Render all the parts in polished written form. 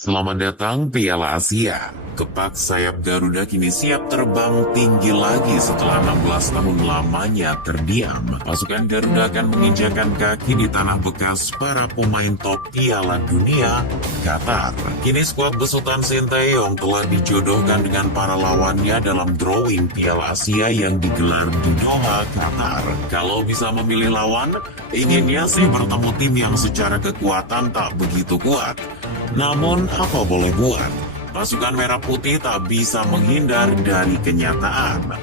Selamat datang Piala Asia. Kepak sayap Garuda kini siap terbang tinggi lagi setelah 16 tahun lamanya terdiam. Pasukan Garuda akan menginjakan kaki di tanah bekas para pemain top Piala Dunia, Qatar. Kini skuad besutan Sinteyong telah dijodohkan dengan para lawannya dalam drawing Piala Asia yang digelar di Doha, Qatar. Kalau bisa memilih lawan, inginnya sih bertemu tim yang secara kekuatan tak begitu kuat. Namun, apa boleh buat? Pasukan merah putih tak bisa menghindar dari kenyataan.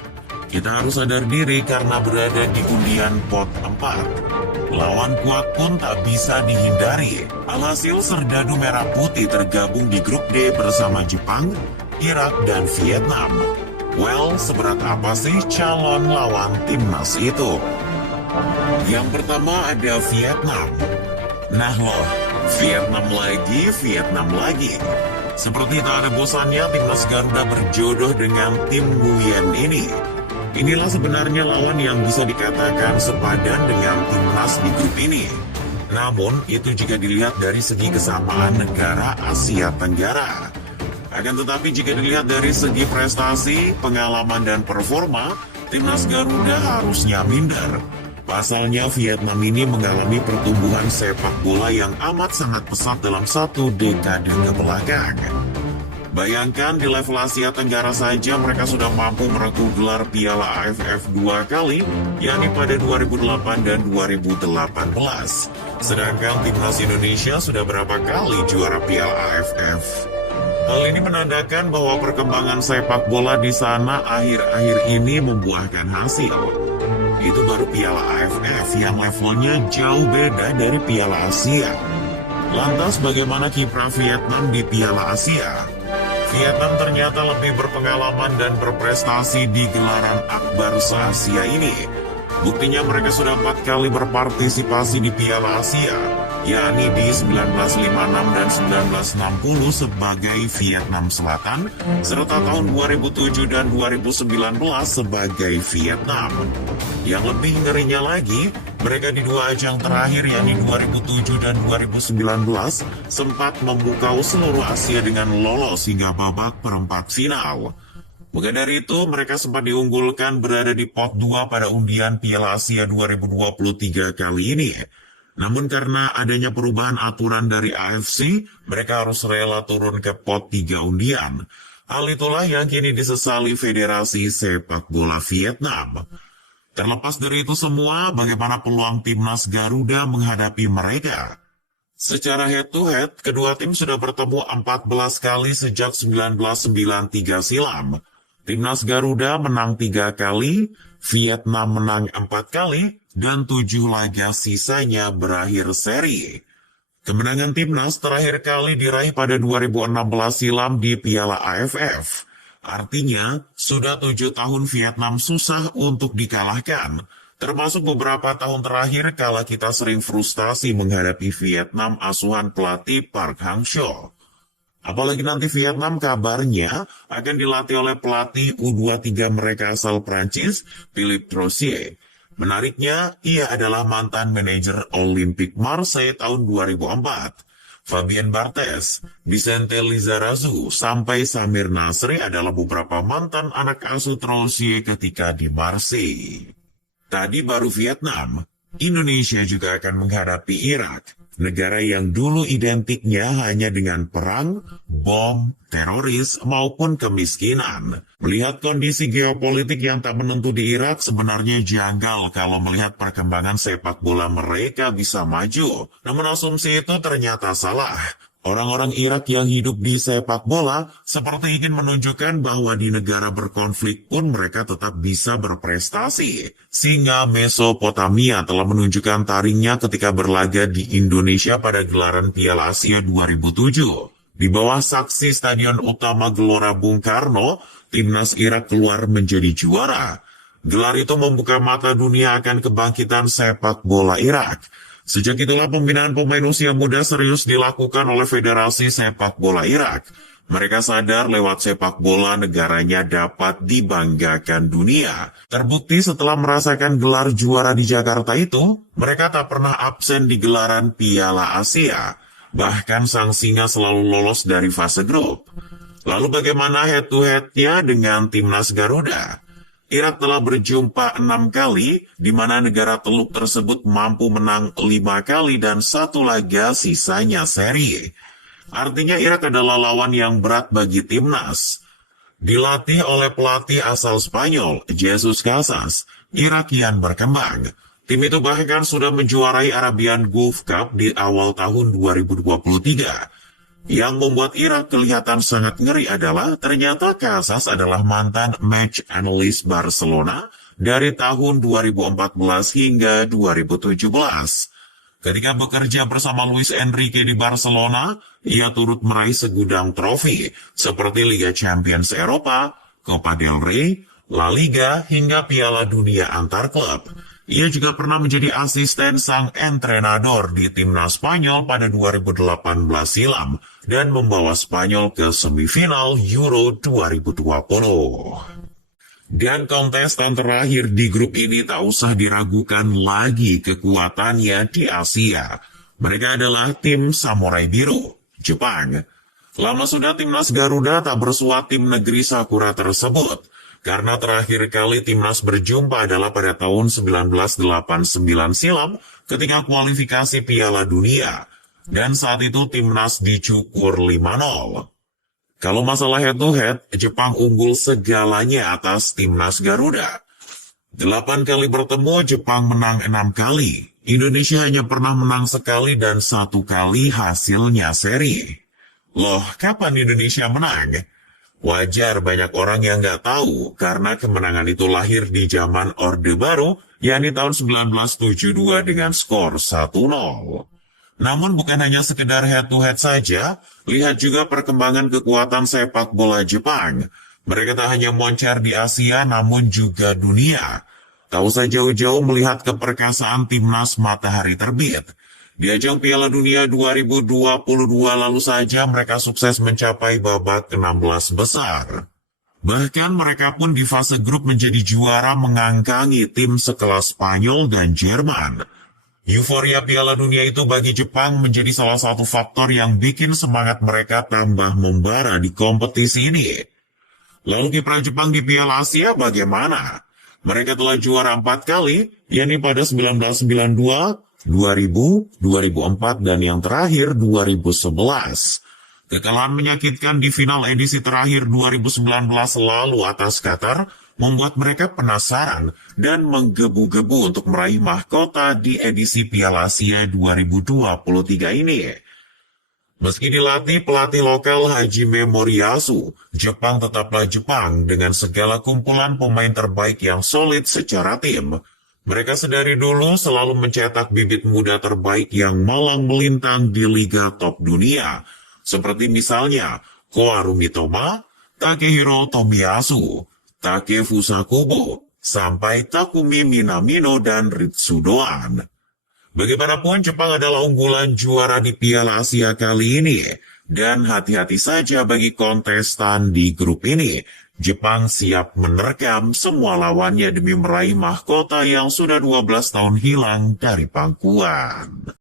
Kita harus sadar diri karena berada di undian pot 4. Lawan kuat pun tak bisa dihindari. Alhasil serdadu merah putih tergabung di grup D bersama Jepang, Irak, dan Vietnam. Well, seberat apa sih calon lawan timnas itu? Yang pertama ada Vietnam. Nah loh, Vietnam lagi. Seperti tak ada bosannya, timnas Garuda berjodoh dengan tim Nguyen ini. Inilah sebenarnya lawan yang bisa dikatakan sepadan dengan timnas di grup ini. Namun, itu jika dilihat dari segi kesamaan negara Asia Tenggara. Akan tetapi jika dilihat dari segi prestasi, pengalaman, dan performa, timnas Garuda harusnya minder. Pasalnya Vietnam ini mengalami pertumbuhan sepak bola yang amat sangat pesat dalam satu dekade kebelakang. Bayangkan di level Asia Tenggara saja mereka sudah mampu merebut gelar Piala AFF 2 kali, yakni pada 2008 dan 2018. Sedangkan timnas Indonesia sudah berapa kali juara Piala AFF? Hal ini menandakan bahwa perkembangan sepak bola di sana akhir-akhir ini membuahkan hasil. Itu baru Piala AFF yang levelnya jauh beda dari Piala Asia. Lantas bagaimana kiprah Vietnam di Piala Asia? Vietnam ternyata lebih berpengalaman dan berprestasi di gelaran akbar se-Asia ini. Buktinya mereka sudah 4 kali berpartisipasi di Piala Asia, yakni di 1956 dan 1960 sebagai Vietnam Selatan, serta tahun 2007 dan 2019 sebagai Vietnam. Yang lebih ngerinya lagi, mereka di 2 ajang terakhir yakni 2007 dan 2019 sempat memukau seluruh Asia dengan lolos hingga babak perempat final. Maka dari itu, mereka sempat diunggulkan berada di pot 2 pada undian Piala Asia 2023 kali ini. Namun karena adanya perubahan aturan dari AFC, mereka harus rela turun ke pot 3 undian. Hal itulah yang kini disesali Federasi Sepak Bola Vietnam. Terlepas dari itu semua, bagaimana peluang timnas Garuda menghadapi mereka? Secara head-to-head, kedua tim sudah bertemu 14 kali sejak 1993 silam. Timnas Garuda menang 3 kali, Vietnam menang 4 kali, dan 7 laga sisanya berakhir seri. Kemenangan timnas terakhir kali diraih pada 2016 silam di Piala AFF. Artinya, sudah 7 tahun Vietnam susah untuk dikalahkan. Termasuk beberapa tahun terakhir kala kita sering frustasi menghadapi Vietnam asuhan pelatih Park Hang-seo. Apalagi nanti Vietnam kabarnya akan dilatih oleh pelatih U23 mereka asal Prancis, Philippe Troussier. Menariknya, ia adalah mantan manajer Olympique Marseille tahun 2004. Fabien Barthez, Vicente Lizarazu, sampai Samir Nasri adalah beberapa mantan anak asuh Troussier ketika di Marseille. Tadi baru Vietnam, Indonesia juga akan menghadapi Irak, negara yang dulu identiknya hanya dengan perang, bom, teroris, maupun kemiskinan. Melihat kondisi geopolitik yang tak menentu di Irak, sebenarnya janggal kalau melihat perkembangan sepak bola mereka bisa maju. Namun asumsi itu ternyata salah. Orang-orang Irak yang hidup di sepak bola seperti ingin menunjukkan bahwa di negara berkonflik pun mereka tetap bisa berprestasi. Singa Mesopotamia telah menunjukkan taringnya ketika berlaga di Indonesia pada gelaran Piala Asia 2007. Di bawah saksi Stadion Utama Gelora Bung Karno, timnas Irak keluar menjadi juara. Gelar itu membuka mata dunia akan kebangkitan sepak bola Irak. Sejak itulah pembinaan pemain usia muda serius dilakukan oleh Federasi Sepak Bola Irak. Mereka sadar lewat sepak bola negaranya dapat dibanggakan dunia. Terbukti setelah merasakan gelar juara di Jakarta itu, mereka tak pernah absen di gelaran Piala Asia. Bahkan sang singa selalu lolos dari fase grup. Lalu bagaimana head-to-headnya dengan timnas Garuda? Irak telah berjumpa 6 kali, di mana negara teluk tersebut mampu menang 5 kali dan 1 laga sisanya seri. Artinya Irak adalah lawan yang berat bagi timnas. Dilatih oleh pelatih asal Spanyol, Jesus Casas, Irak kian berkembang. Tim itu bahkan sudah menjuarai Arabian Gulf Cup di awal tahun 2023. Yang membuat Irak kelihatan sangat ngeri adalah ternyata Casas adalah mantan match analyst Barcelona dari tahun 2014 hingga 2017. Ketika bekerja bersama Luis Enrique di Barcelona, ia turut meraih segudang trofi seperti Liga Champions Eropa, Copa del Rey, La Liga, hingga Piala Dunia antar klub. Ia juga pernah menjadi asisten sang entrenador di timnas Spanyol pada 2018 silam dan membawa Spanyol ke semifinal Euro 2020. Dan kontestan terakhir di grup ini tak usah diragukan lagi kekuatannya di Asia. Mereka adalah tim Samurai Biru, Jepang. Lama sudah timnas Garuda tak bersua tim negeri Sakura tersebut. Karena terakhir kali timnas berjumpa adalah pada tahun 1989 silam ketika kualifikasi Piala Dunia. Dan saat itu timnas dicukur 5-0. Kalau masalah head-to-head, Jepang unggul segalanya atas timnas Garuda. 8 kali bertemu, Jepang menang 6 kali. Indonesia hanya pernah menang sekali dan 1 kali hasilnya seri. Loh, kapan Indonesia menang? Wajar banyak orang yang nggak tahu, karena kemenangan itu lahir di zaman Orde Baru, yakni tahun 1972 dengan skor 1-0. Namun bukan hanya sekedar head-to-head saja, lihat juga perkembangan kekuatan sepak bola Jepang. Mereka tak hanya moncer di Asia, namun juga dunia. Tak usah jauh-jauh melihat keperkasaan timnas Matahari Terbit. Di ajang Piala Dunia 2022 lalu saja mereka sukses mencapai babak ke-16 besar. Bahkan mereka pun di fase grup menjadi juara mengangkangi tim sekelas Spanyol dan Jerman. Euforia Piala Dunia itu bagi Jepang menjadi salah satu faktor yang bikin semangat mereka tambah membara di kompetisi ini. Lalu kiprah Jepang di Piala Asia bagaimana? Mereka telah juara 4 kali, yakni pada 1992, 2000, 2004, dan yang terakhir 2011. Kekalahan menyakitkan di final edisi terakhir 2019 lalu atas Qatar membuat mereka penasaran dan menggebu-gebu untuk meraih mahkota di edisi Piala Asia 2023 ini. Meski dilatih pelatih lokal Hajime Moriyasu, Jepang tetaplah Jepang dengan segala kumpulan pemain terbaik yang solid secara tim. Mereka sedari dulu selalu mencetak bibit muda terbaik yang malang melintang di liga top dunia. Seperti misalnya Koharu Mitoma, Takehiro Tomiyasu, Takefusa Kobo, sampai Takumi Minamino dan Ritsu Doan. Bagaimanapun Jepang adalah unggulan juara di Piala Asia kali ini. Dan hati-hati saja bagi kontestan di grup ini. Jepang siap menerkam semua lawannya demi meraih mahkota yang sudah 12 tahun hilang dari pangkuan.